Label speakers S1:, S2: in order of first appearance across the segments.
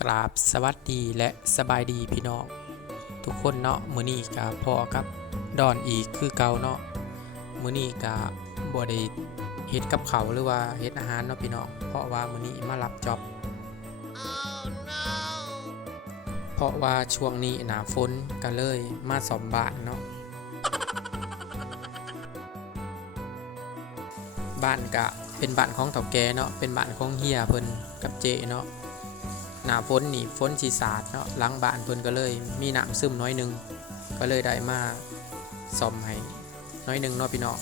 S1: กราบสวัสดีและสบายดีพี่น้องทุกคนเนาะมื้อนี้ก็พอกับดอนอีกคือเก่าเนาะมื้อนี้ก็บ่ได้เฮ็ดกับเขาหรือว่าเฮ็ดอาหารเนาะพี่น้องเพราะว่ามื้อนี้มารับจ็อบเพราะว่าช่วงนี้หนาฝนก็เลยมาซ่อมบ้านเนาะบ้านก็เป็นบ้านของเฒ่าแกเนาะเป็นบ้านของเฮียเพิ่นกับเจเนาะ น้าฝนนี่ฝนสีสาดเนาะหล้างบ้านเพิ่นก็เลย มีน้ำซึมน้อยหนึง ก็เลยได้มาซ่อมให้น้อยหนึงเนาะพี่น้อง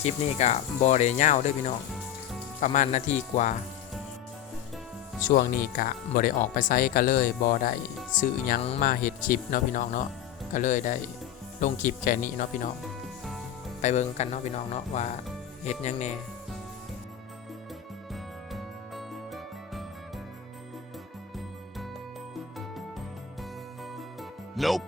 S1: คลิปนี้ก็บ่ได้ยาวด้วยพี่น้องประมาณนาทีกว่า ช่วงนี้ก็บ่ได้ออกไปไสก็เลยบ่ได้ซื้อยังมาเฮ็ดคลิปเนาะพี่น้องเนาะก็เลยได้ลงคลิปแค่นี้เนาะพี่น้องไปเบิ่งกันเนาะพี่น้องเนาะว่าเฮ็ดยังแน่
S2: Nope.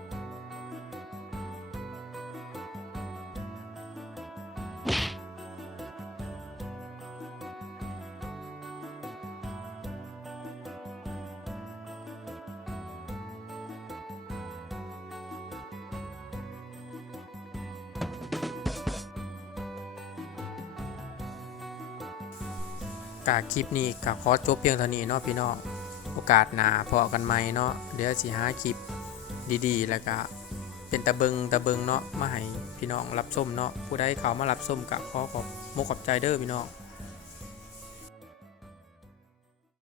S1: กาคลิปนี้ก็ขอจบเพียงเท่านี้เนาะพี่น้องโอกาสหน้าพอกันใหม่เนาะเดี๋ยวสิหาคลิป ดีๆ แล้วก็เป็นตะเบิงตะเบิงเนาะมาให้พี่น้องรับส้มเนาะผู้ใดเขามารับส้มกับขอขอบมุกขอบใจเด้อพี่น้อง